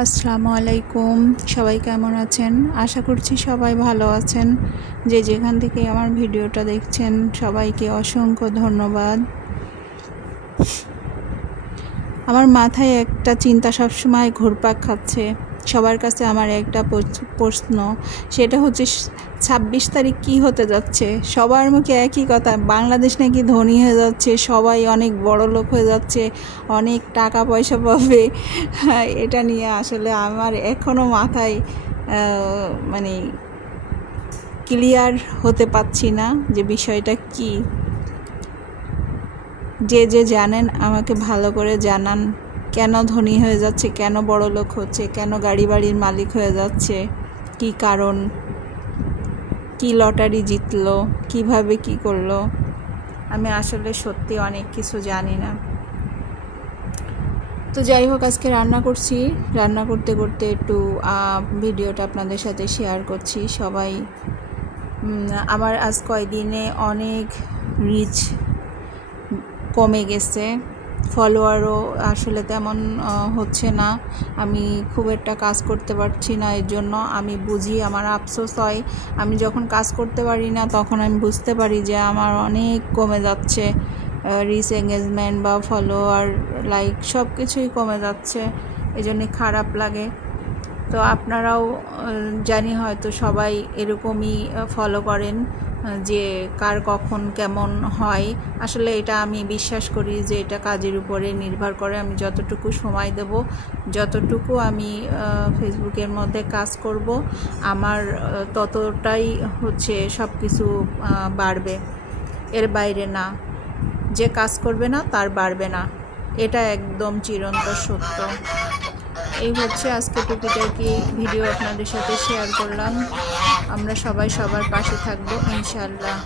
আসসালামু আলাইকুম। সবাই কেমন আছেন? আশা করছি সবাই ভালো আছেন। যে যেখান থেকে আমার ভিডিওটা দেখছেন সবাইকে অসংখ্য ধন্যবাদ। আমার মাথায় একটা চিন্তা সবসময় ঘুরপাক খাচ্ছে। সবার কাছে আমার একটা প্রশ্ন, সেটা হচ্ছে 26 তারিখ কী হতে যাচ্ছে? সবার মুখে একই কথা, বাংলাদেশ নাকি ধনী হয়ে যাচ্ছে, সবাই অনেক বড় লোক হয়ে যাচ্ছে, অনেক টাকা পয়সা পাবে। এটা নিয়ে আসলে আমার এখনও মাথায় মানে ক্লিয়ার হতে পারছি না যে বিষয়টা কী। যে জানেন আমাকে ভালো করে জানান, কেন ধনী হয়ে যাচ্ছে, কেন বড় লোক হচ্ছে, কেন গাড়ি বাড়ির মালিক হয়ে যাচ্ছে, কি কারণ, কি লটারি জিতলো, কিভাবে কি করলো। আমি আসলে সত্যি অনেক কিছু জানি না। তো যাই হোক, আজকে রান্না করছি, রান্না করতে করতে একটু ভিডিওটা আপনাদের সাথে শেয়ার করছি। সবাই আমার আজ কয়দিনে অনেক রিচ কমে গেছে, ফলোয়ারও আসলে তেমন হচ্ছে না। আমি খুব একটা কাজ করতে পারছি না, এর জন্য আমি বুঝি, আমার আফসোস হয়। আমি যখন কাজ করতে পারি না তখন আমি বুঝতে পারি যে আমার অনেক কমে যাচ্ছে রিচ, এঙ্গেজমেন্ট বা ফলোয়ার, লাইক সব কিছুই কমে যাচ্ছে। এই জন্যে খারাপ লাগে। তো আপনারাও জানি হয়তো সবাই এরকমই ফলো করেন যে কার কখন কেমন হয়। আসলে এটা আমি বিশ্বাস করি যে এটা কাজের উপরে নির্ভর করে। আমি যতটুকু সময় দেব, যতটুকু আমি ফেসবুকের মধ্যে কাজ করব, আমার ততটাই হচ্ছে সব কিছু বাড়বে, এর বাইরে না। যে কাজ করবে না তার বাড়বে না, এটা একদম চিরন্তন সত্য। এই হচ্ছে আজকে টুকিটাকি ভিডিও আপনাদের সাথে শেয়ার করলাম। আমরা সবাই সবার পাশে থাকবো ইনশাআল্লাহ।